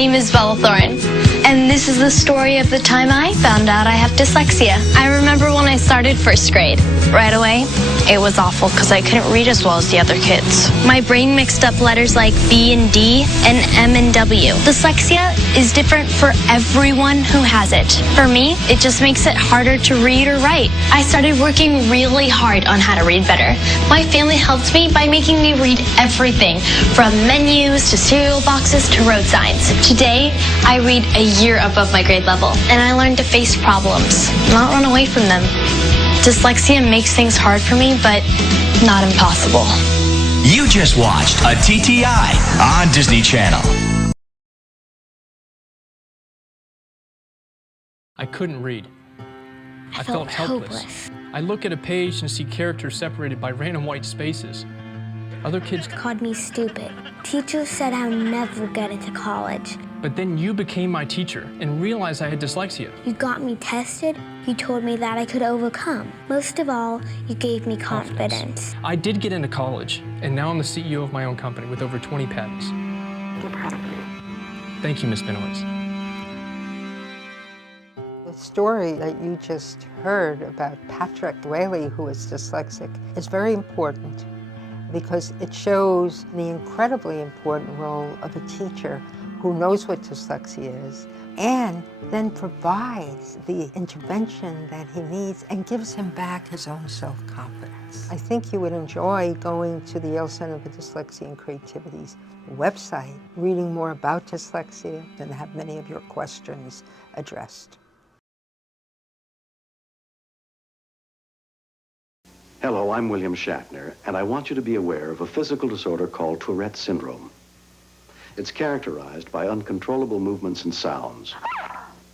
name is Bella Thorne, and this is the story of the time I found out I have dyslexia. I remember when I started first grade. Right away, it was awful because I couldn't read as well as the other kids. My brain mixed up letters like B and D and M and W. Dyslexia is different for everyone who has it. For me, it just makes it harder to read or write. I started working really hard on how to read better. My family helped me by making me read everything, from menus to cereal boxes to road signs. Today, I read a year above my grade level, and I learned to face problems, not run away from them. Dyslexia makes things hard for me, but not impossible. You just watched a TTI on Disney Channel. I couldn't read. I felt helpless. I look at a page and see characters separated by random white spaces. Other kids called me stupid. Teachers said I'd never get into college. But then you became my teacher and realized I had dyslexia. You got me tested. You told me that I could overcome. Most of all, you gave me confidence. I did get into college, and now I'm the CEO of my own company with over 20 patents. I'm proud of you. Thank you, Ms. Benoist. The story that you just heard about Patrick Whaley, who is dyslexic, is very important because it shows the incredibly important role of a teacher who knows what dyslexia is and then provides the intervention that he needs and gives him back his own self-confidence. I think you would enjoy going to the Yale Center for Dyslexia and Creativity's website, reading more about dyslexia, and have many of your questions addressed. Hello, I'm William Shatner, and I want you to be aware of a physical disorder called Tourette syndrome. It's characterized by uncontrollable movements and sounds.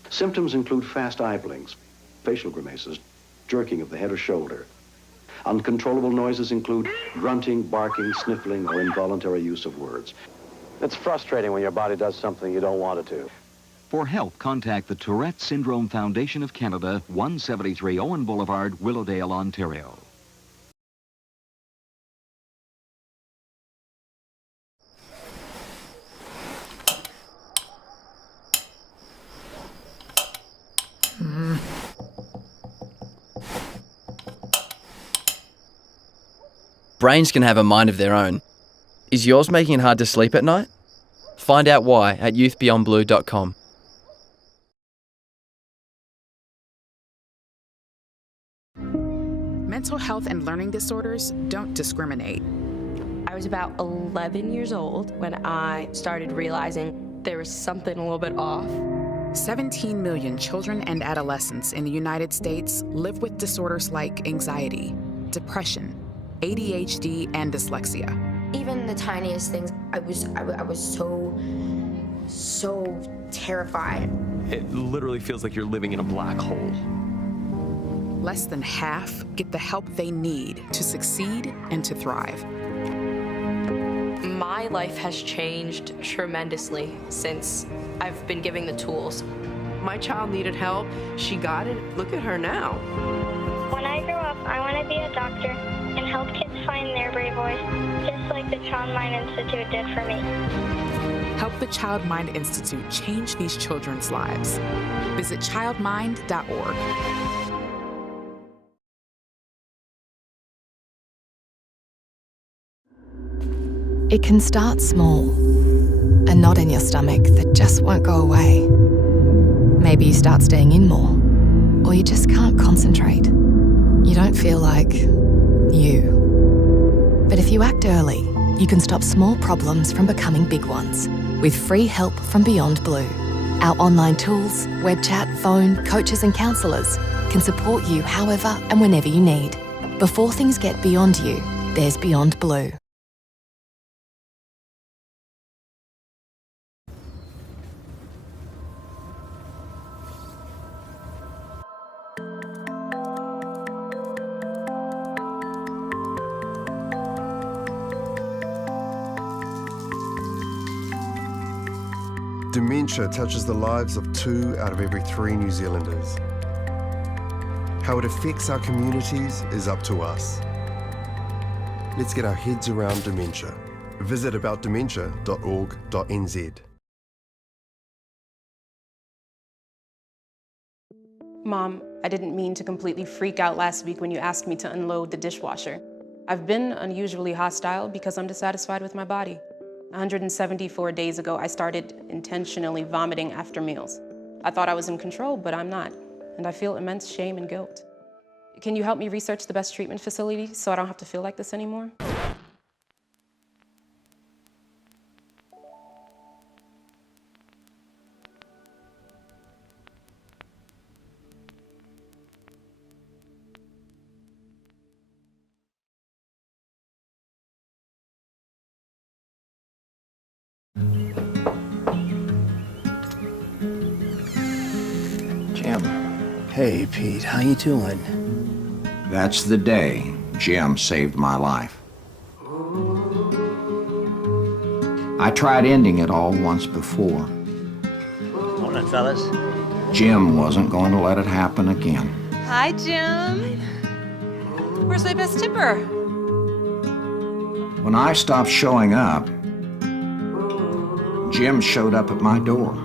Symptoms include fast eye blinks, facial grimaces, jerking of the head or shoulder. Uncontrollable noises include grunting, barking, sniffling, or involuntary use of words. It's frustrating when your body does something you don't want it to. For help, contact the Tourette Syndrome Foundation of Canada, 173 Owen Boulevard, Willowdale, Ontario. Brains can have a mind of their own. Is yours making it hard to sleep at night? Find out why at youthbeyondblue.com. Mental health and learning disorders don't discriminate. I was about 11 years old when I started realizing there was something a little bit off. 17 million children and adolescents in the United States live with disorders like anxiety, depression, ADHD, and dyslexia. Even the tiniest things, I was so terrified. It literally feels like you're living in a black hole. Less than half get the help they need to succeed and to thrive. My life has changed tremendously since I've been given the tools. My child needed help. She got it. Look at her now. When I grow up, I want to be a doctor and help kids find their brave voice, just like the Child Mind Institute did for me. Help the Child Mind Institute change these children's lives. Visit childmind.org. It can start small, a knot in your stomach that just won't go away. Maybe you start staying in more, or you just can't concentrate. You don't feel like you. But if you act early, you can stop small problems from becoming big ones with free help from Beyond Blue. Our online tools, web chat, phone, coaches and counsellors can support you however and whenever you need. Before things get beyond you, there's Beyond Blue. Dementia touches the lives of 2 out of every 3 New Zealanders. How it affects our communities is up to us. Let's get our heads around dementia. Visit aboutdementia.org.nz. Mom, I didn't mean to completely freak out last week when you asked me to unload the dishwasher. I've been unusually hostile because I'm dissatisfied with my body. 174 days ago, I started intentionally vomiting after meals. I thought I was in control, but I'm not, and I feel immense shame and guilt. Can you help me research the best treatment facility so I don't have to feel like this anymore? Jim. Hey, Pete. How you doing? That's the day Jim saved my life. I tried ending it all once before. Morning, fellas. Jim wasn't going to let it happen again. Hi, Jim. Where's my best tipper? When I stopped showing up, Jim showed up at my door.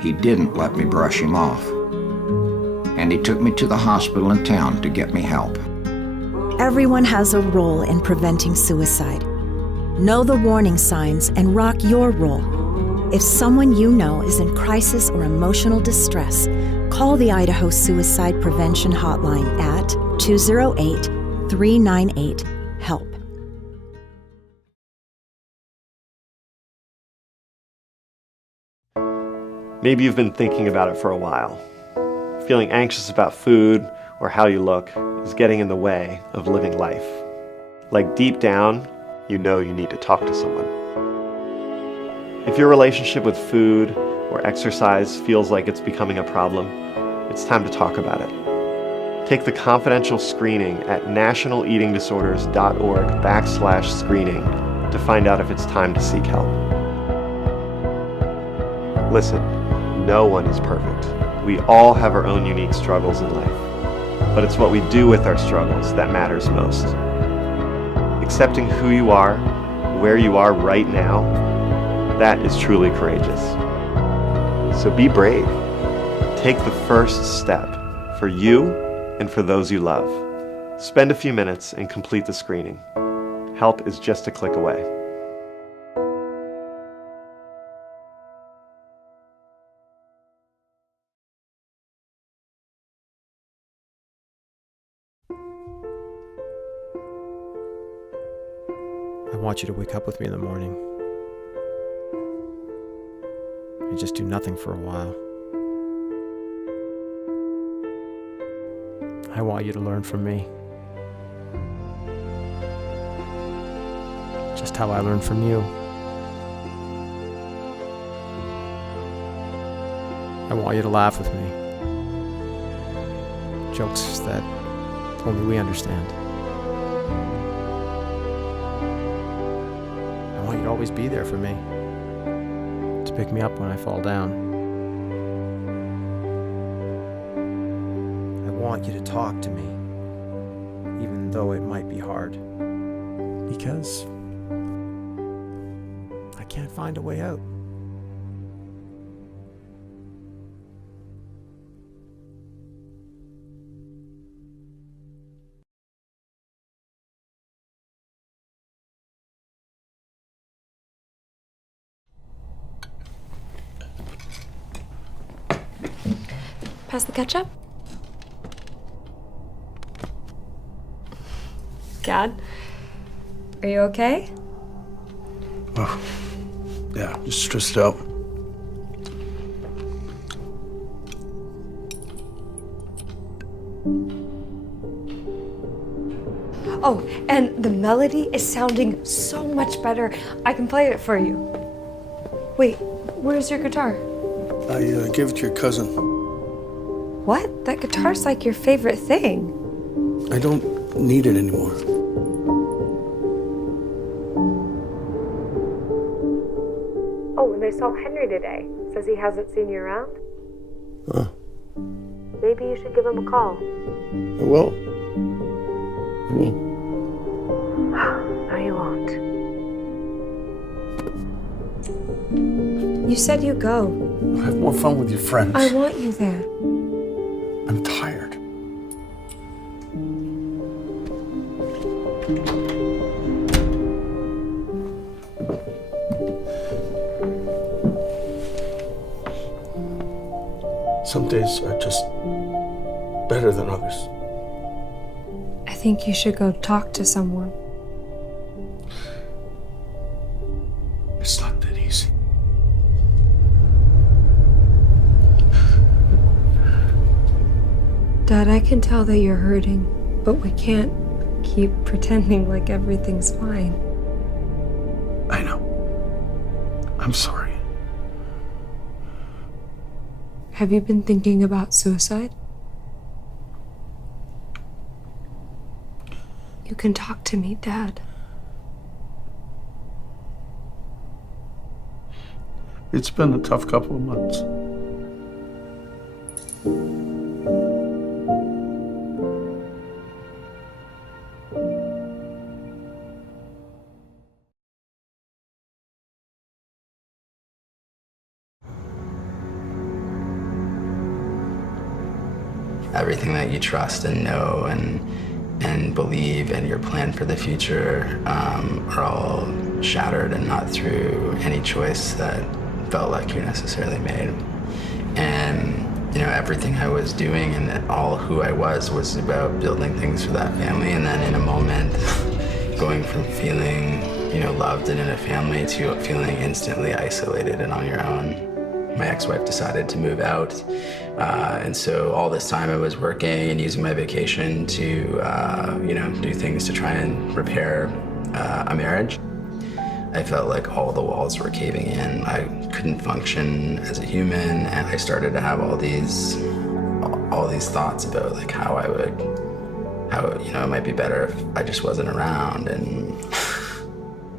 He didn't let me brush him off. And he took me to the hospital in town to get me help. Everyone has a role in preventing suicide. Know the warning signs and rock your role. If someone you know is in crisis or emotional distress, call the Idaho Suicide Prevention Hotline at 208-398-HELP. Maybe you've been thinking about it for a while. Feeling anxious about food or how you look is getting in the way of living life. Like deep down, you know you need to talk to someone. If your relationship with food or exercise feels like it's becoming a problem, it's time to talk about it. Take the confidential screening at nationaleatingdisorders.org/screening to find out if it's time to seek help. Listen, no one is perfect. We all have our own unique struggles in life, but it's what we do with our struggles that matters most. Accepting who you are, where you are right now, that is truly courageous. So be brave. Take the first step for you and for those you love. Spend a few minutes and complete the screening. Help is just a click away. I want you to wake up with me in the morning and just do nothing for a while. I want you to learn from me. Just how I learned from you. I want you to laugh with me. Jokes that only we understand. I want you to always be there for me, to pick me up when I fall down. I want you to talk to me, even though it might be hard, because I can't find a way out. Pass the ketchup? Dad, are you okay? Oh, yeah, just stressed out. Oh, and the melody is sounding so much better. I can play it for you. Wait, where's your guitar? I gave it to your cousin. What? That guitar's like your favorite thing. I don't need it anymore. Oh, and I saw Henry today. Says he hasn't seen you around. Huh. Maybe you should give him a call. I will. I will. No, you won't. You said you go. Have more fun with your friends. I want you there. I'm tired. Some days are just better than others. I think you should go talk to someone. It's not that easy. Dad, I can tell that you're hurting, but we can't keep pretending like everything's fine. I know. I'm sorry. Have you been thinking about suicide? You can talk to me, Dad. It's been a tough couple of months. Everything that you trust and know and believe and your plan for the future are all shattered, and not through any choice that felt like you necessarily made. And everything I was doing and all who I was about building things for that family. And then in a moment, going from feeling loved and in a family to feeling instantly isolated and on your own. My ex-wife decided to move out, and so all this time I was working and using my vacation to, do things to try and repair a marriage. I felt like all the walls were caving in. I couldn't function as a human, and I started to have all these thoughts about like how it might be better if I just wasn't around. And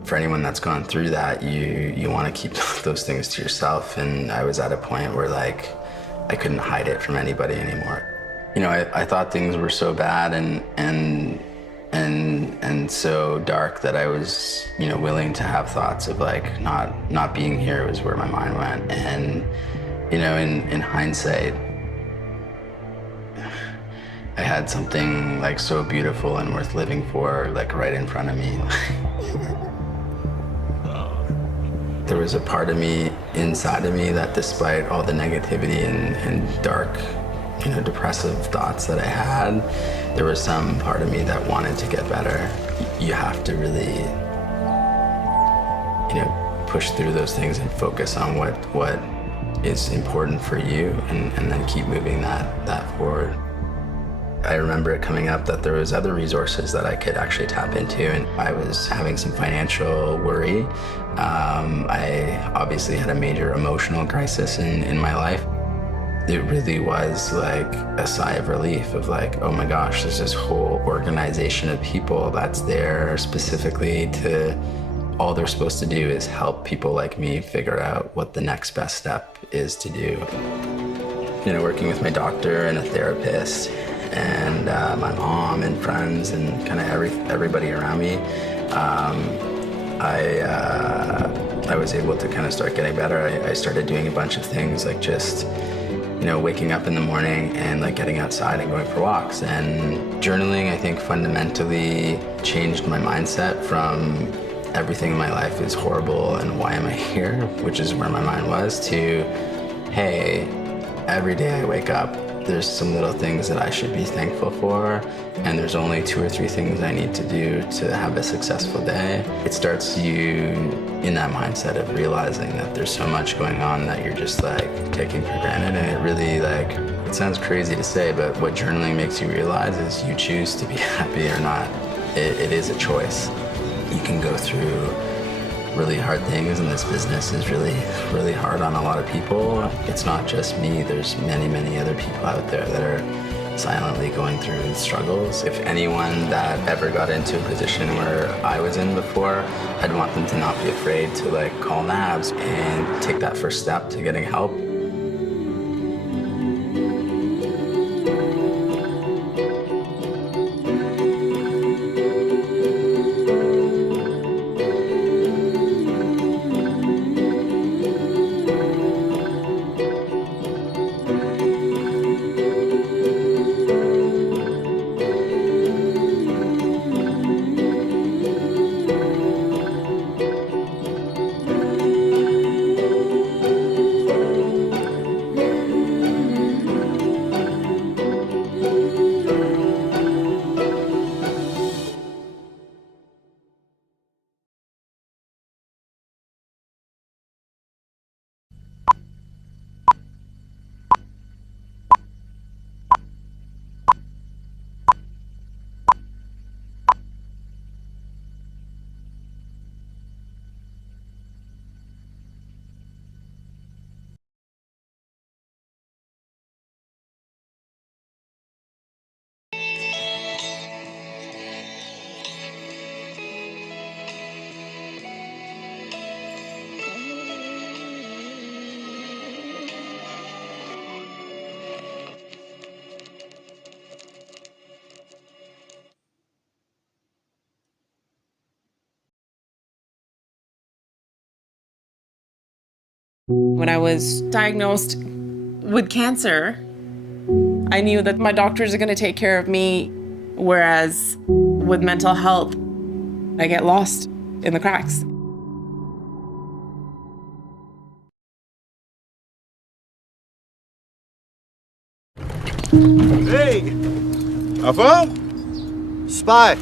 for anyone that's gone through that, you want to keep those things to yourself. And I was at a point where like I couldn't hide it from anybody anymore. I thought things were so bad and so dark that I was willing to have thoughts of like not being here was where my mind went. And in hindsight, I had something like so beautiful and worth living for like right in front of me. There was a part of me inside of me that, despite all the negativity and dark, depressive thoughts that I had, there was some part of me that wanted to get better. You have to really, push through those things and focus on what is important for you, and then keep moving that forward. I remember it coming up that there was other resources that I could actually tap into, and I was having some financial worry. I obviously had a major emotional crisis in my life. It really was like a sigh of relief of like, oh my gosh, there's this whole organization of people that's there specifically to, all they're supposed to do is help people like me figure out what the next best step is to do. Working with my doctor and a therapist, and my mom and friends and kind of everybody around me, I was able to kind of start getting better. I started doing a bunch of things like just, waking up in the morning and like getting outside and going for walks. And journaling, I think, fundamentally changed my mindset from everything in my life is horrible and why am I here, which is where my mind was, to, hey, every day I wake up, there's some little things that I should be thankful for, and there's only 2 or 3 things I need to do to have a successful day. It starts you in that mindset of realizing that there's so much going on that you're just like taking for granted. And it really, like, it sounds crazy to say, but what journaling makes you realize is you choose to be happy or not. It is a choice. You can go through really hard things, and this business is really, really hard on a lot of people. It's not just me, there's many, many other people out there that are silently going through struggles. If anyone that ever got into a position where I was in before, I'd want them to not be afraid to like call NABS and take that first step to getting help. When I was diagnosed with cancer, I knew that my doctors are going to take care of me, whereas with mental health, I get lost in the cracks. Hey! Avant? Spy!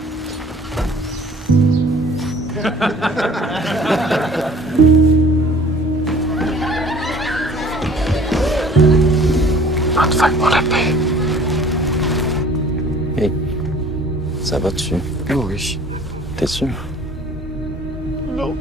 Fais-moi la paix. Hey, ça va dessus? Oh oui. T'es sûr? Non.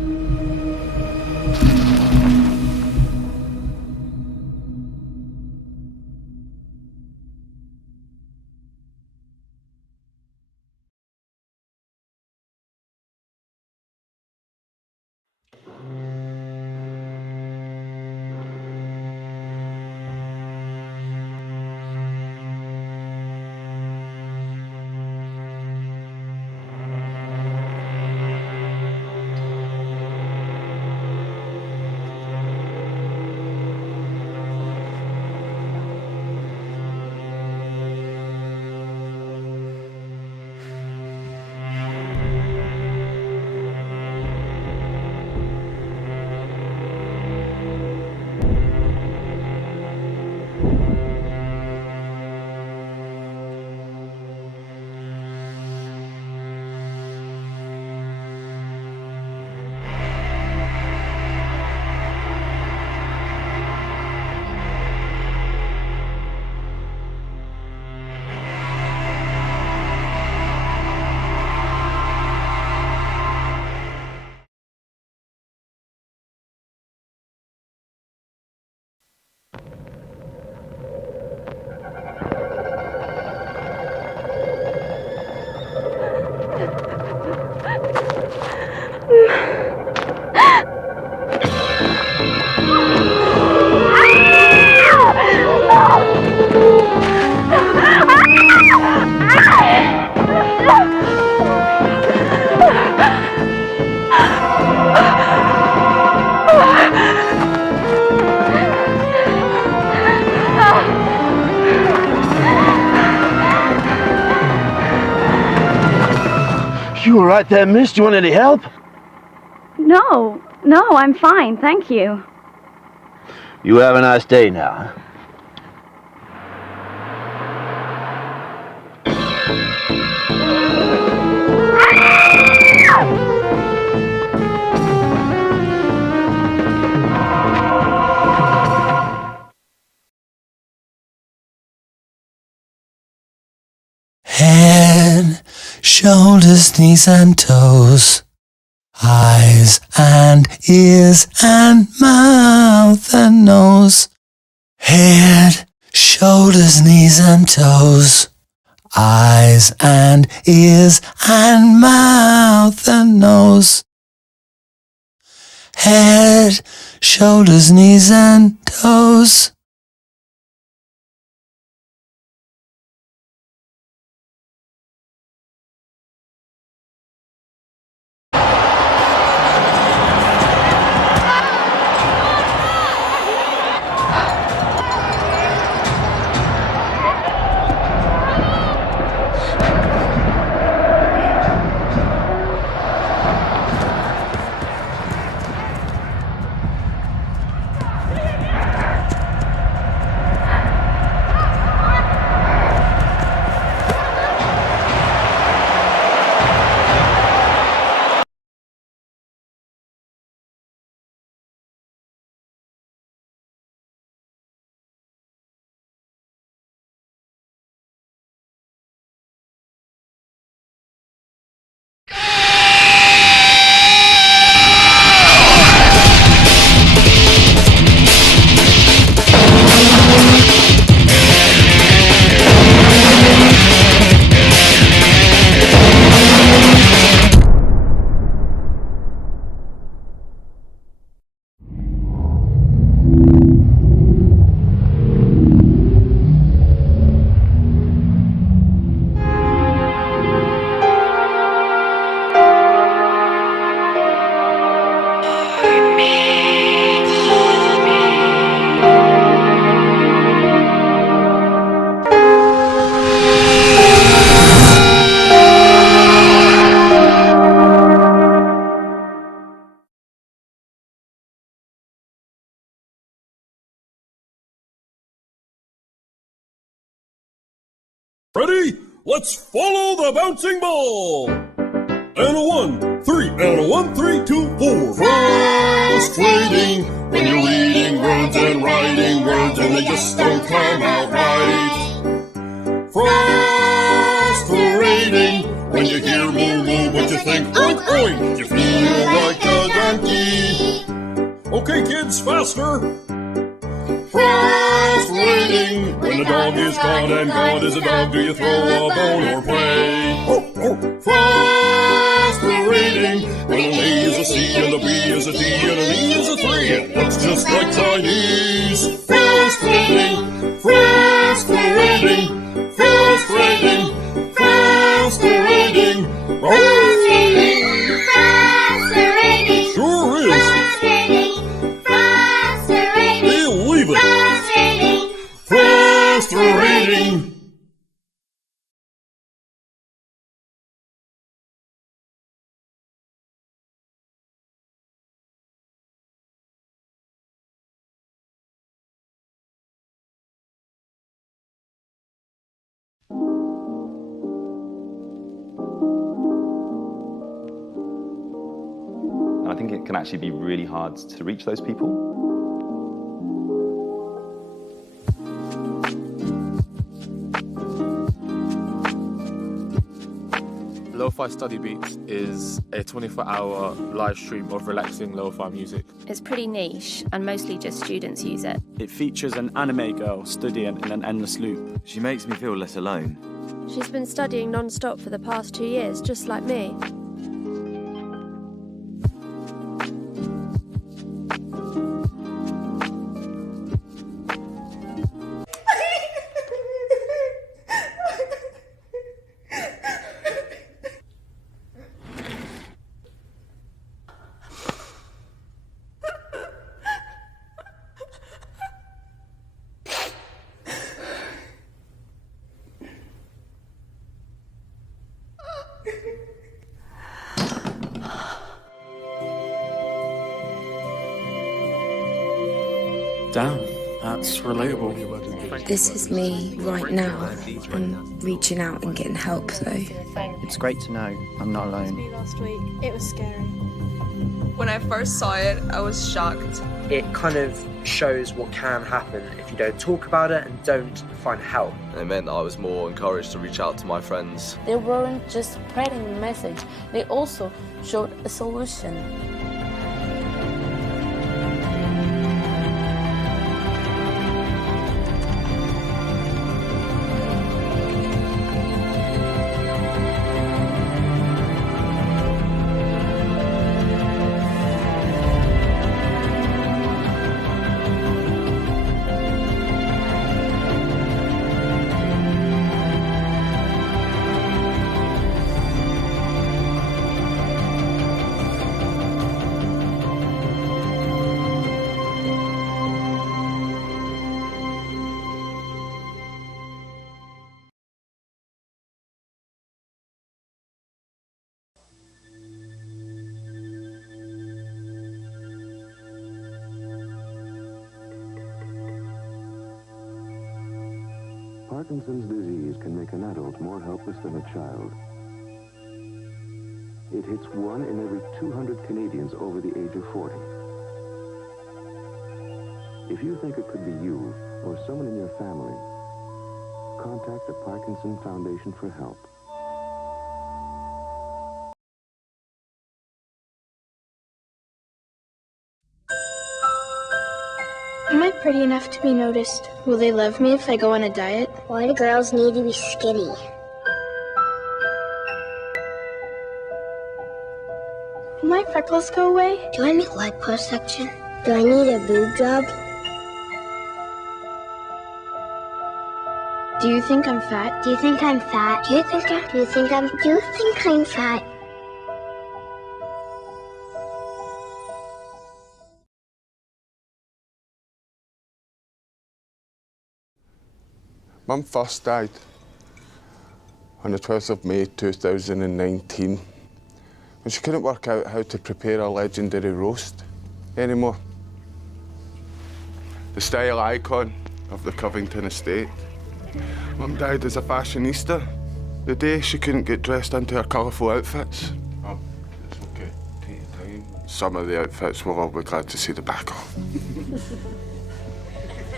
You all right there, miss? Do you want any help? No, I'm fine, thank you. You have a nice day now. Head, shoulders, knees and toes, eyes and ears and mouth and nose. Head, shoulders, knees and toes, eyes and ears and mouth and nose. Head, shoulders, knees and toes. Ready? Let's follow the bouncing ball. And a 1, 3, and a 1, 3, 2, 4. Frustrating when you're reading words and writing words and they just don't come out right. Frustrating when you hear moo moo but you think oink oink. You feel like a donkey. Okay, kids, faster. Frustrating when a dog is caught and God is a dog. Do you throw a bone or pray? Frustrating when an A is a C and a B is a D and an E is a 3 and that's just like Chinese. Frustrating, frustrating, frustrating, frustrating, frustrating, frustrating. Sure is. Believe it. Frustrating. And I think it can actually be really hard to reach those people. Lo-Fi Study Beats is a 24-hour live stream of relaxing lo-fi music. It's pretty niche and mostly just students use it. It features an anime girl studying in an endless loop. She makes me feel less alone. She's been studying non-stop for the past 2 years, just like me. Damn, that's relatable. This is me right now. I'm reaching out and getting help though. It's great to know I'm not alone. Last week, it was scary. When I first saw it, I was shocked. It kind of shows what can happen if you don't talk about it and don't find help. And it meant that I was more encouraged to reach out to my friends. They weren't just spreading the message, they also showed a solution. Parkinson's disease can make an adult more helpless than a child. It hits 1 in every 200 Canadians over the age of 40. If you think it could be you or someone in your family, contact the Parkinson Foundation for help. Am I pretty enough to be noticed? Will they love me if I go on a diet? Why do girls need to be skinny? Will my freckles go away? Do I need liposuction? Do I need a boob job? Do you think I'm fat? Do you think I'm fat? Do you think I'm fat? Mum first died on the 12th of May 2019 when she couldn't work out how to prepare a legendary roast anymore. The style icon of the Covington estate Mum died as a fashionista. The day she couldn't get dressed into her colourful outfits. Oh, it's okay. Take your time. Some of the outfits we'll all be glad to see the back of.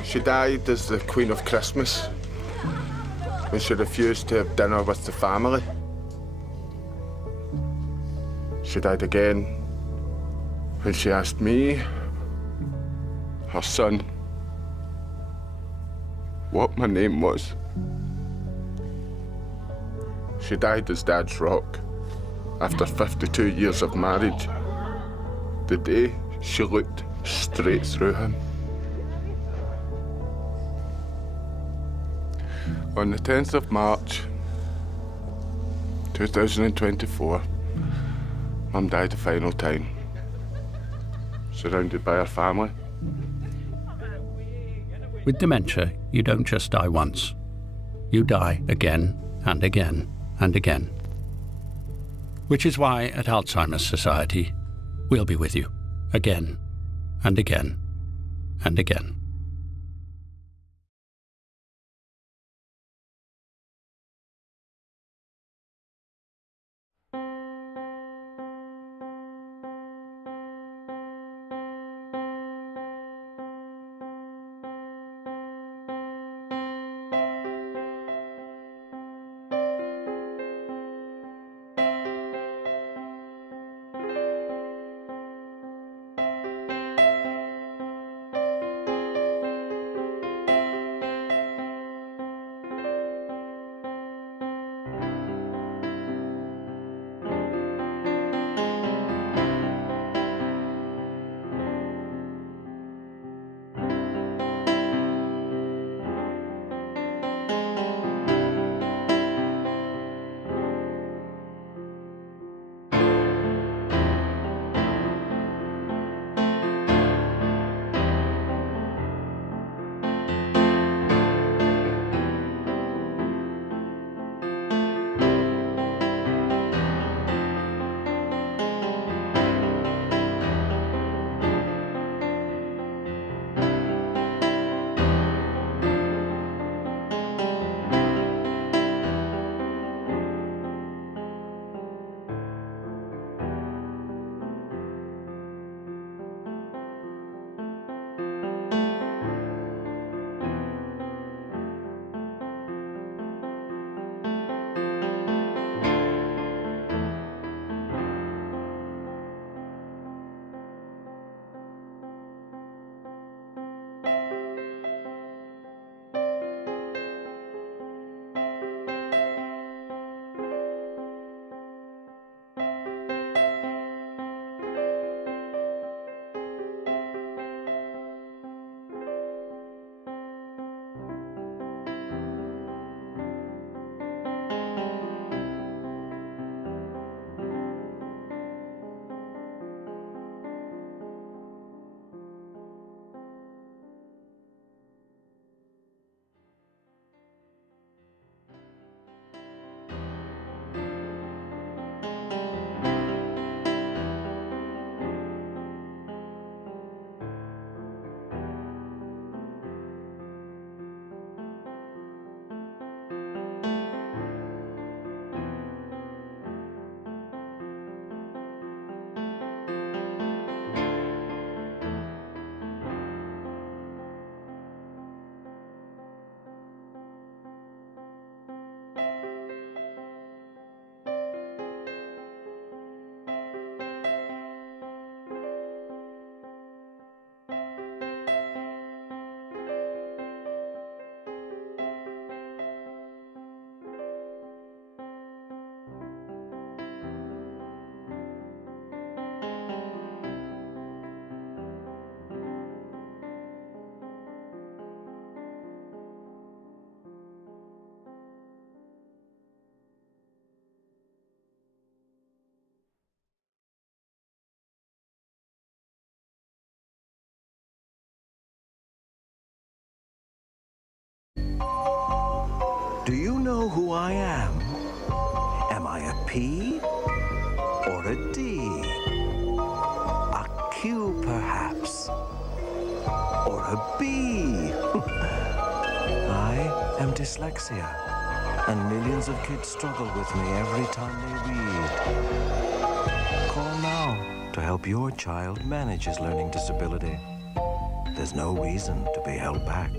She died as the Queen of Christmas when she refused to have dinner with the family. She died again when she asked me, her son, what my name was. She died as Dad's rock after 52 years of marriage, the day she looked straight through him. On the 10th of March, 2024, Mum died the final time, surrounded by her family. With dementia, you don't just die once. You die again and again and again. Which is why at Alzheimer's Society, we'll be with you again and again and again. Do you know who I am? Am I a P or a D? A Q, perhaps? Or a B? I am dyslexia, and millions of kids struggle with me every time they read. Call now to help your child manage his learning disability. There's no reason to be held back.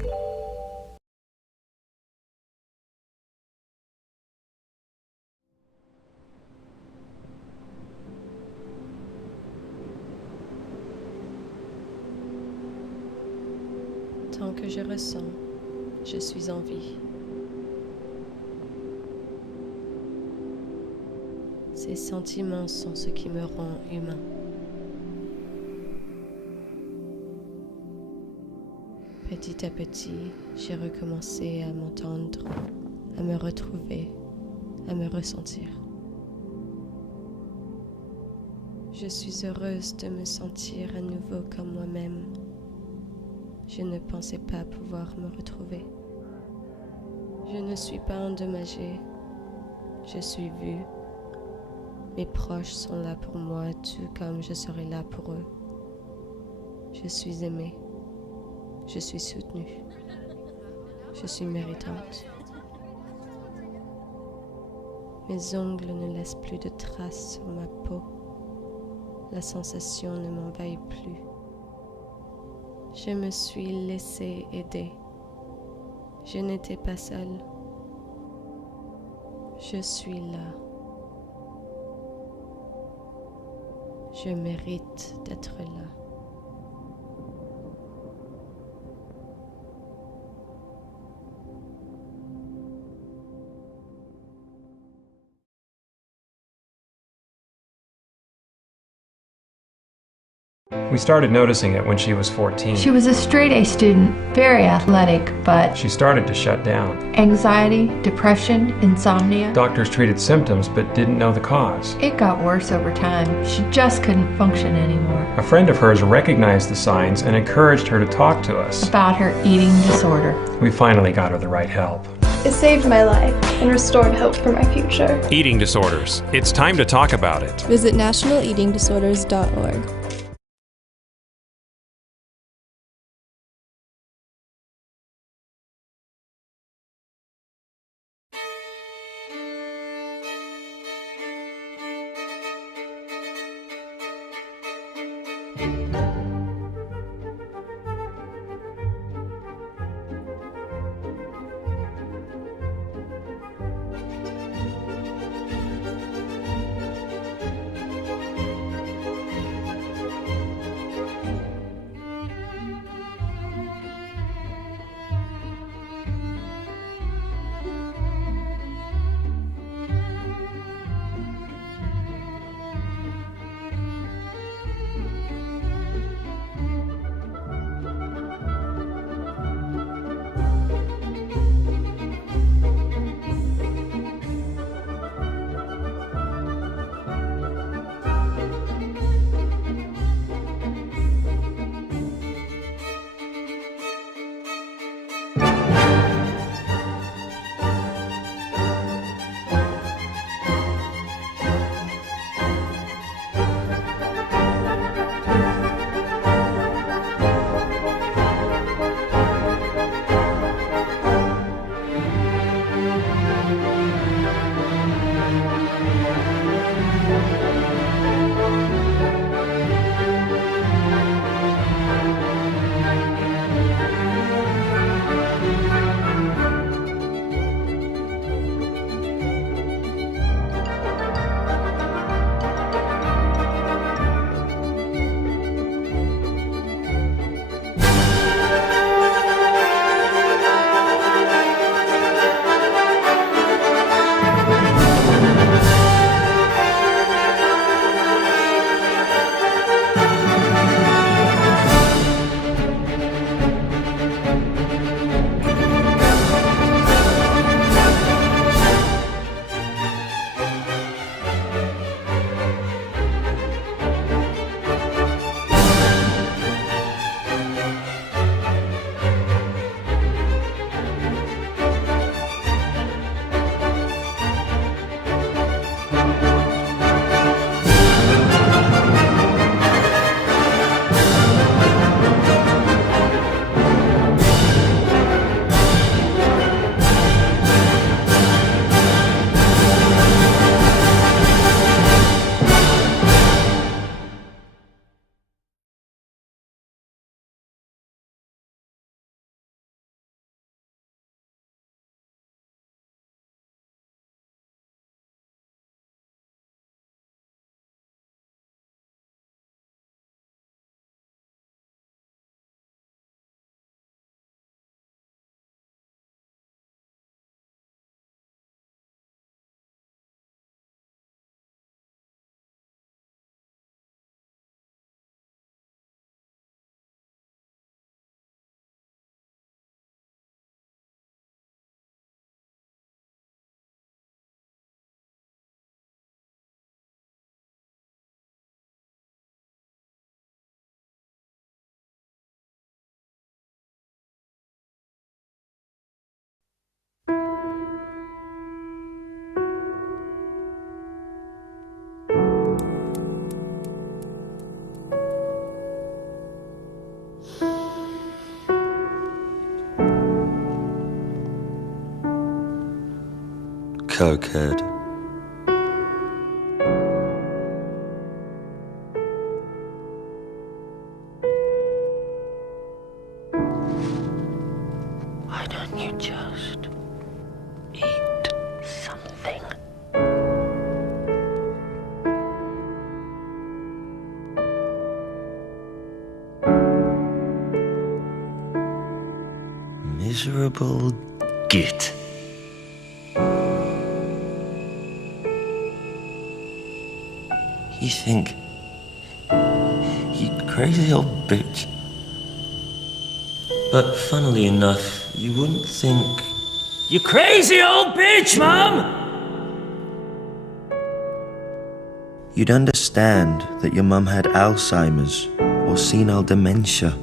Tant que je ressens, je suis en vie. Ces sentiments sont ce qui me rend humain. Petit à petit, j'ai recommencé à m'entendre, à me retrouver, à me ressentir. Je suis heureuse de me sentir à nouveau comme moi-même. Je ne pensais pas pouvoir me retrouver. Je ne suis pas endommagée. Je suis vue. Mes proches sont là pour moi, tout comme je serai là pour eux. Je suis aimée. Je suis soutenue. Je suis méritante. Mes ongles ne laissent plus de traces sur ma peau. La sensation ne m'envahit plus. Je me suis laissée aider. Je n'étais pas seule. Je suis là. Je mérite d'être là. We started noticing it when she was 14. She was a straight-A student, very athletic, but She started to shut down. anxiety, depression, insomnia. Doctors treated symptoms but didn't know the cause. It got worse over time. She just couldn't function anymore. A friend of hers recognized the signs and encouraged her to talk to us. About her eating disorder. We finally got her the right help. It saved my life and restored hope for my future. Eating disorders. It's time to talk about it. Visit nationaleatingdisorders.org. cokehead. Why don't you just eat something? Miserable git. You think, you crazy old bitch. But funnily enough, you wouldn't think, you crazy old bitch, Mum! You'd understand that your mum had Alzheimer's or senile dementia.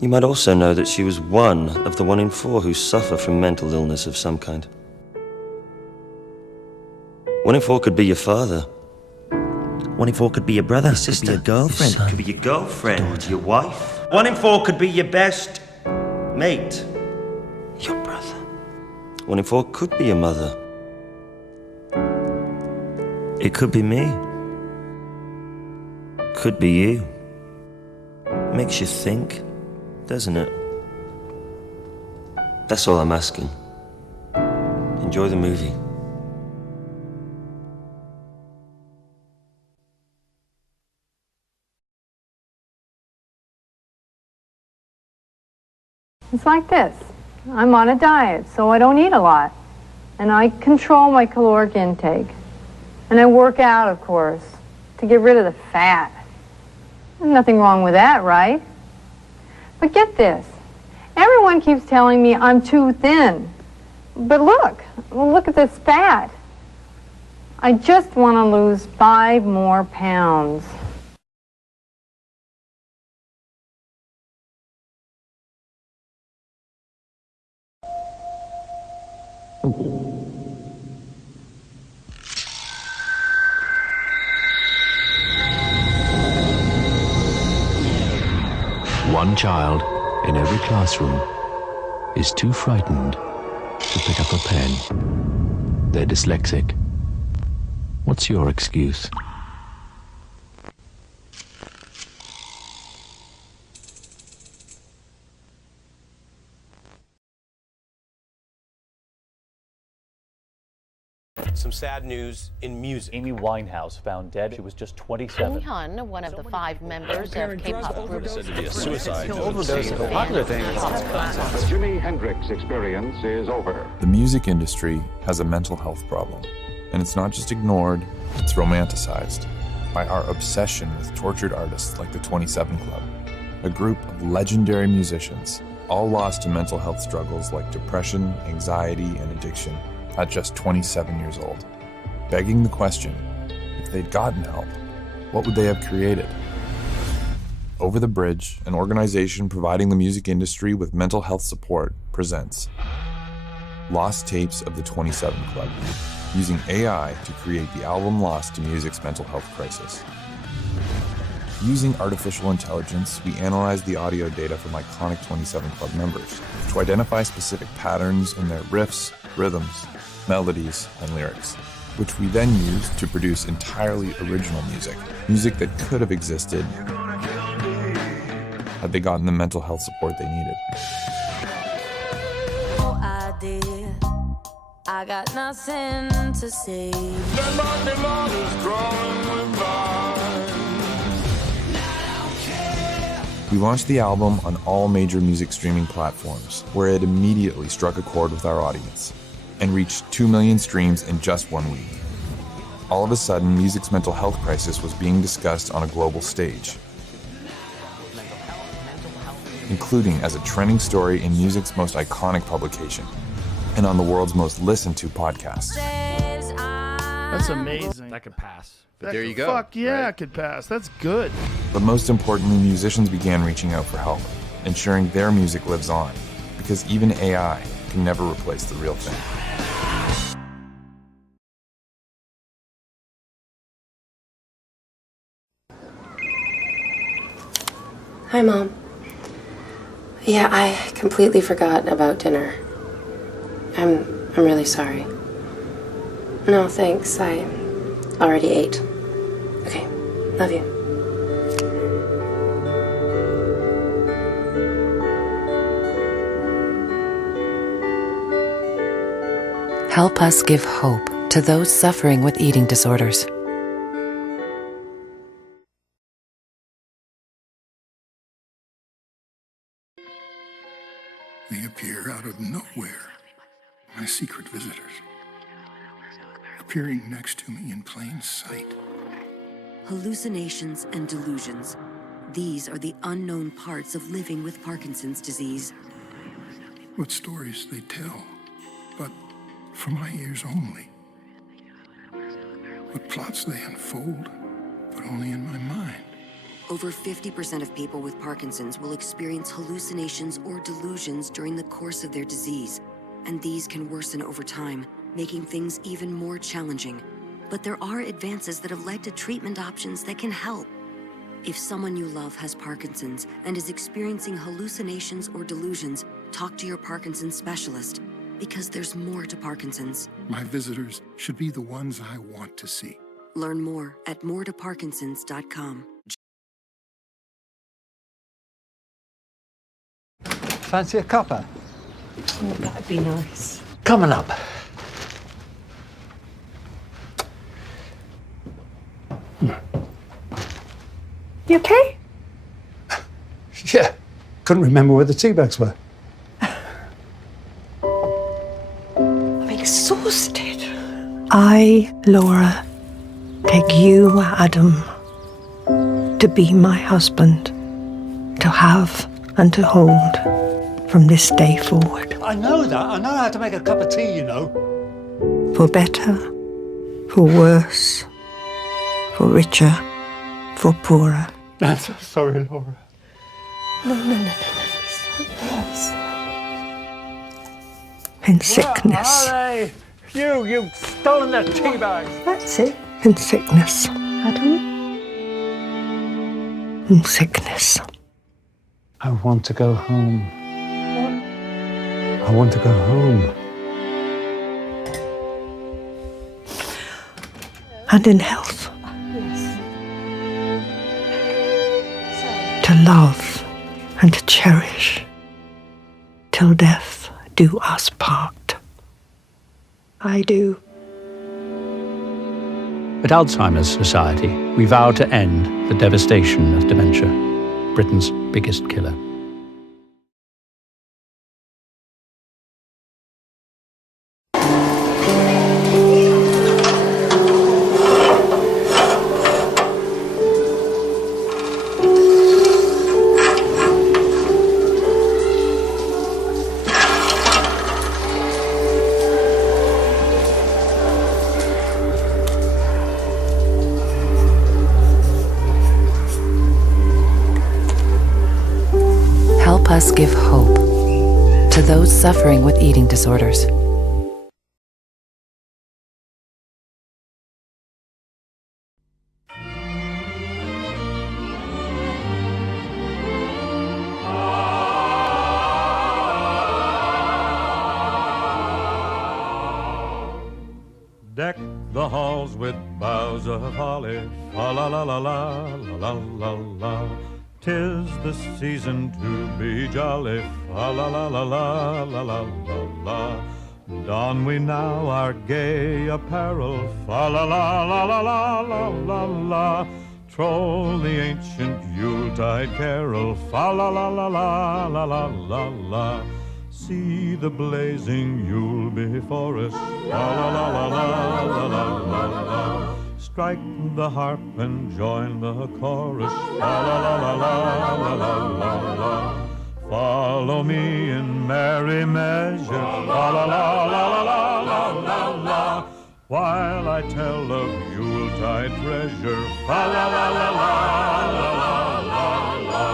You might also know that she was one of the 1 in 4 who suffer from mental illness of some kind. 1 in 4 could be your father. 1 in 4 could be your brother, your sister, could be your girlfriend, son, could be your girlfriend, daughter. your wife. 1 in 4 could be your best mate. Your brother. 1 in 4 could be your mother. It could be me. Could be you. Makes you think, doesn't it? That's all I'm asking. Enjoy the movie. It's like this. I'm on a diet, so I don't eat a lot. And I control my caloric intake. And I work out, of course, to get rid of the fat. There's nothing wrong with that, right? But get this. Everyone keeps telling me I'm too thin. But look at this fat. I just want to lose 5 more pounds. One child in every classroom is too frightened to pick up a pen. They're dyslexic. What's your excuse? Some sad news in music. Amy Winehouse found dead. She was just 27. Kim Hyun, one of the 5 members of K-pop group, said to be a suicide. Overdose of a popular thing. The Jimi Hendrix experience is over. The music industry has a mental health problem, and it's not just ignored, it's romanticized by our obsession with tortured artists like the 27 Club, a group of legendary musicians, all lost to mental health struggles like depression, anxiety, and addiction at just 27 years old. Begging the question, if they'd gotten help, what would they have created? Over the Bridge, an organization providing the music industry with mental health support, presents Lost Tapes of the 27 Club, using AI to create the album Lost to music's mental health crisis. Using artificial intelligence, we analyzed the audio data from iconic 27 Club members to identify specific patterns in their riffs, rhythms, melodies, and lyrics, which we then used to produce entirely original music that could have existed had they gotten the mental health support they needed. Oh, I did. I got nothing to say. We launched the album on all major music streaming platforms, where it immediately struck a chord with our audience and reached 2 million streams in just 1 week. All of a sudden, music's mental health crisis was being discussed on a global stage, including as a trending story in music's most iconic publication and on the world's most listened to podcasts. That's amazing. That could pass. But That there could- you go. Fuck yeah, right? it could pass. That's good. But most importantly, musicians began reaching out for help, ensuring their music lives on, because even AI can never replace the real thing. Hi, Mom. Yeah, I completely forgot about dinner. I'm I'm really sorry. No, thanks. I already ate. Okay, love you. Help us give hope to those suffering with eating disorders. They appear out of nowhere. My secret visitors. Appearing next to me in plain sight. Hallucinations and delusions. These are the unknown parts of living with Parkinson's disease. What stories they tell, but for my ears only. What plots they unfold, but only in my mind. Over 50% of people with Parkinson's will experience hallucinations or delusions during the course of their disease, and these can worsen over time, making things even more challenging. But there are advances that have led to treatment options that can help. If someone you love has Parkinson's and is experiencing hallucinations or delusions, talk to your Parkinson's specialist, because there's more to Parkinson's. My visitors should be the ones I want to see. Learn more at moretoparkinsons.com. Fancy a cuppa? Oh, that'd be nice. Coming up. You okay? Yeah. Couldn't remember where the tea bags were. I'm exhausted. I, Laura, take you, Adam, to be my husband, to have and to hold from this day forward. I know that. I know how to make a cup of tea, you know. For better, for worse, for richer, for poorer. I'm so sorry, Laura. No. Please. In sickness. Hey, you've stolen their tea bags. That's it. In sickness. Adam? In sickness. I want to go home. What? I want to go home. And in health. Yes. To love and to cherish, till death do us part. I do. At Alzheimer's Society, we vow to end the devastation of dementia, Britain's biggest killer. Help us give hope to those suffering with eating disorders. Deck the halls with boughs of holly, la la la la la la la la. 'Tis the season to be jolly, fa la la la la la la la la. Don we now our gay apparel, fa la la la la la la la la. Troll the ancient Yuletide carol, fa la la la la la la la la. See the blazing Yule before us, la la la la la la la la la. Strike the harp and join the chorus, la la la la la la la la la. Follow me in merry measure, la la la la la la la la la. While I tell of Yuletide treasure, la la la la la la la la la.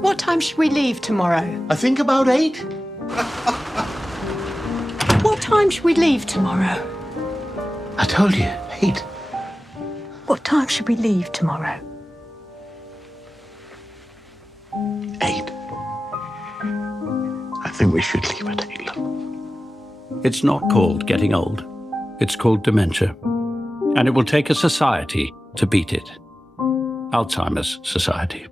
What time should we leave tomorrow? I think about 8. What time should we leave tomorrow? I told you, 8. What time should we leave tomorrow? think we should leave it, Hitler. It's not called getting old. It's called dementia. And it will take a society to beat it. Alzheimer's Society.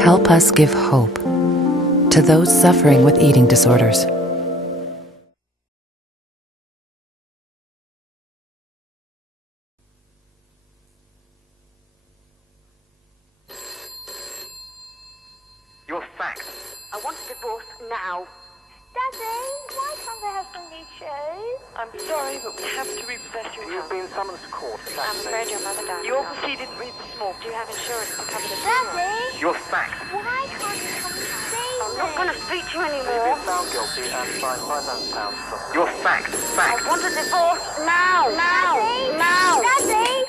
Help us give hope to those suffering with eating disorders. Your facts. I want a divorce now. Daddy, why can't I have some new shoes? I'm sorry, but we have to repossess your house. You've been summoned to court. I'm afraid your mother died. You obviously didn't read the small. Do you have insurance to cover the funeral? Daddy! Your facts. Why can't you come and see me? I'm not going to speak to you anymore. You've been found guilty and fined £5,000. Your facts. Facts. I want a divorce now. Now. Daddy. Now. Daddy!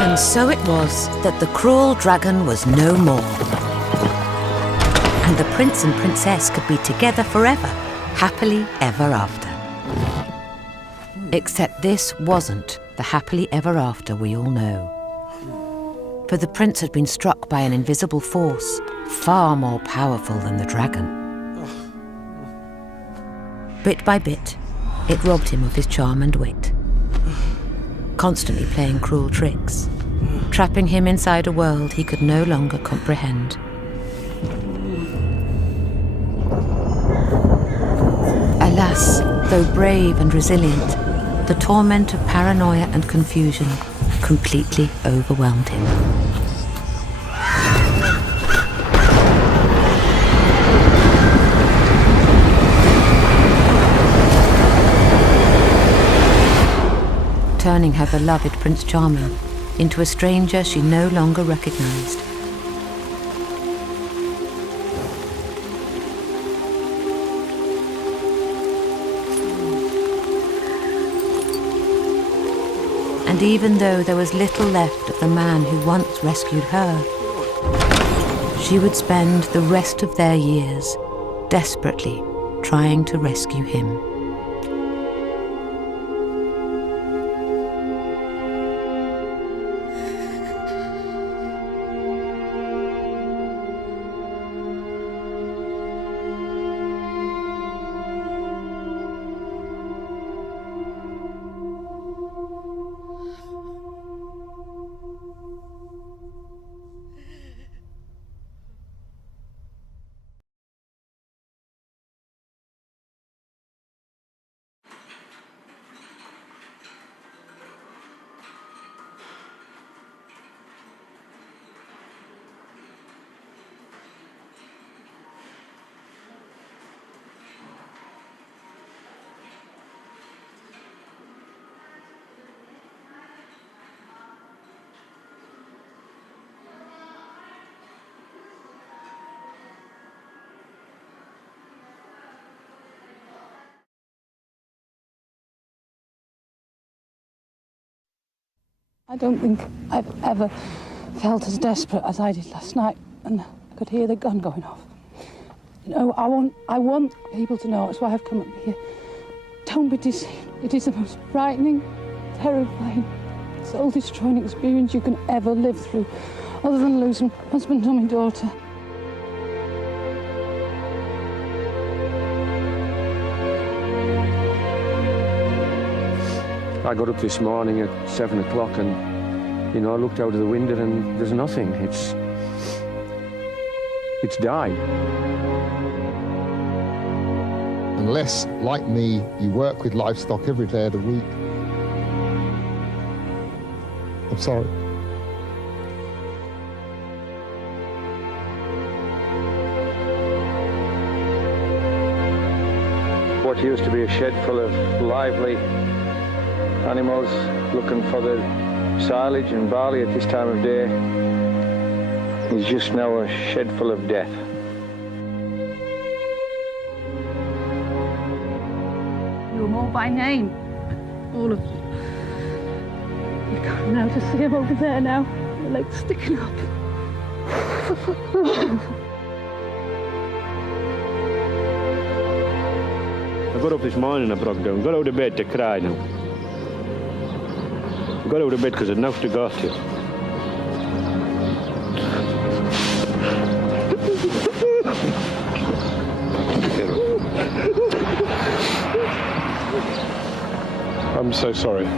And so it was that the cruel dragon was no more. And the prince and princess could be together forever, happily ever after. Except this wasn't the happily ever after we all know. For the prince had been struck by an invisible force, far more powerful than the dragon. Bit by bit, it robbed him of his charm and wit, constantly playing cruel tricks, trapping him inside a world he could no longer comprehend. Alas, though brave and resilient, the torment of paranoia and confusion completely overwhelmed him. Turning her beloved Prince Charming into a stranger she no longer recognized. And even though there was little left of the man who once rescued her, she would spend the rest of their years desperately trying to rescue him. I don't think I've ever felt as desperate as I did last night, and I could hear the gun going off. You know, I want people to know. That's why I've come up here. Don't be deceived. It is the most frightening, terrifying, soul-destroying experience you can ever live through, other than losing husband or my daughter. I got up this morning at 7 o'clock and, you know, I looked out of the window and there's nothing. It's died. Unless, like me, you work with livestock every day of the week, I'm sorry. What used to be a shed full of lively animals looking for the silage and barley at this time of day is just now a shed full of death. You them all by name. All of them. You can't now to see them over there now. Their legs sticking up. I got up this morning and I broke down. Got out of bed to cry now. Got out of bed because I'd enough to go to. I'm so sorry.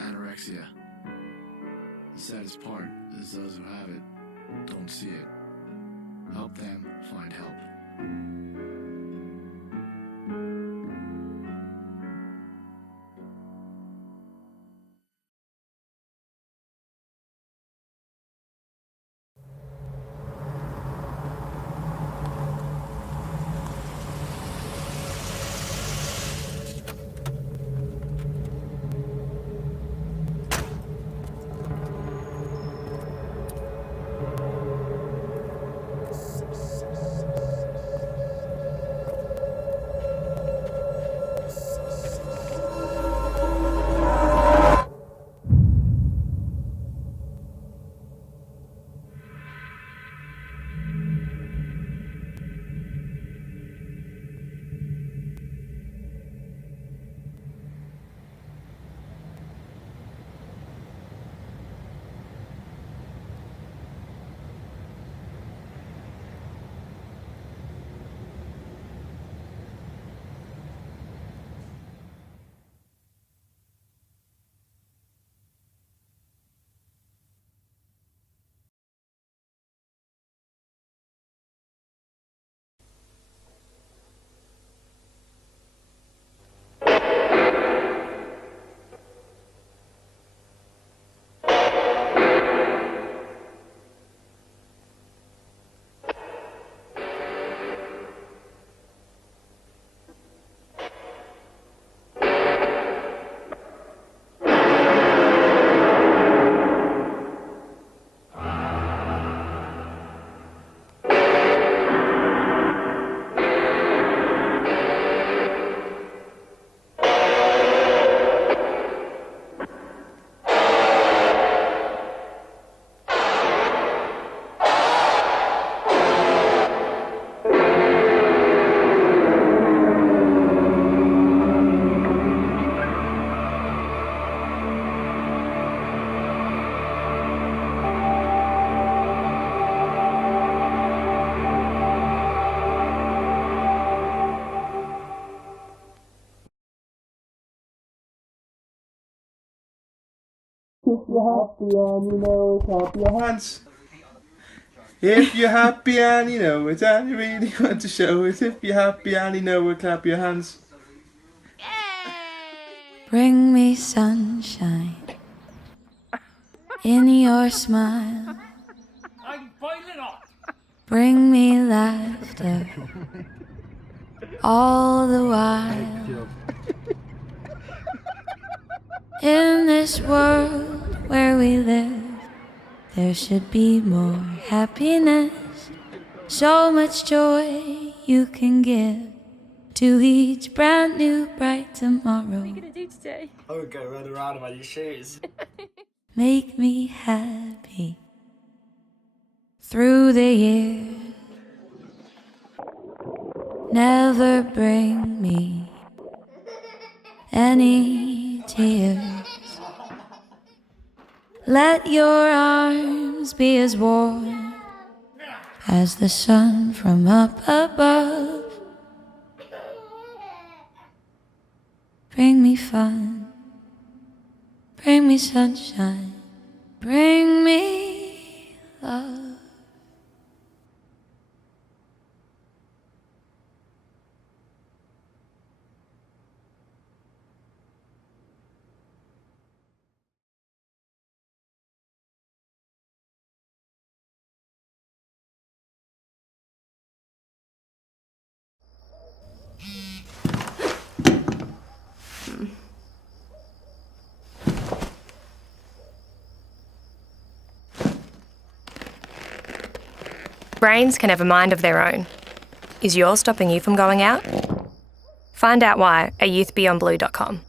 Anorexia. The saddest part is those who have it don't see it. Help them find help. If you're happy and you know it, clap your hands. If you're happy and you know it and you really want to show it, if you're happy and you know it, clap your hands. Bring me sunshine in your smile. I'm boiling up. Bring me laughter all the while. In this world where we live, there should be more happiness, so much joy you can give to each brand new bright tomorrow. What are you gonna do today? I would go run around in my new shoes. Make me happy through the years. Never bring me any tears. Let your arms be as warm as the sun from up above. Bring me fun, bring me sunshine, bring me love. Brains can have a mind of their own. Is yours stopping you from going out? Find out why at youthbeyondblue.com.